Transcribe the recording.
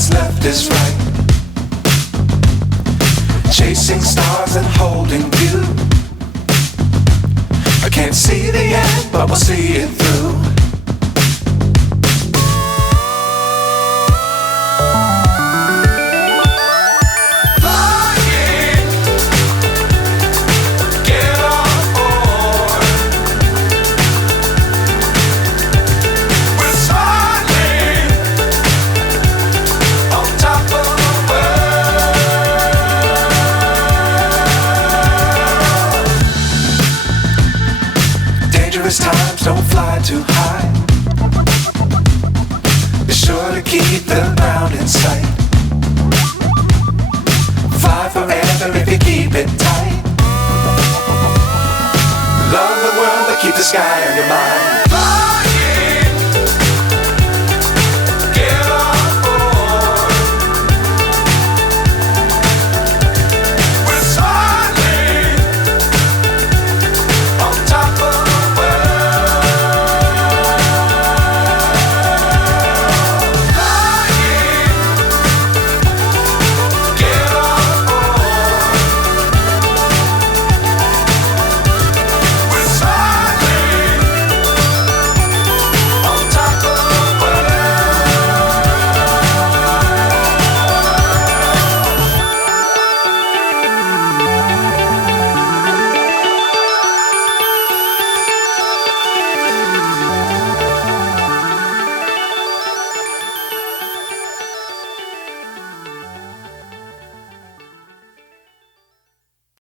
what's left is right. Chasing stars and holding you. I can't see the end, but we'll see it through. Times don't fly too high. Be sure to keep the ground in sight. Fly forever if you keep it tight. Love the world but keep the sky on your mind.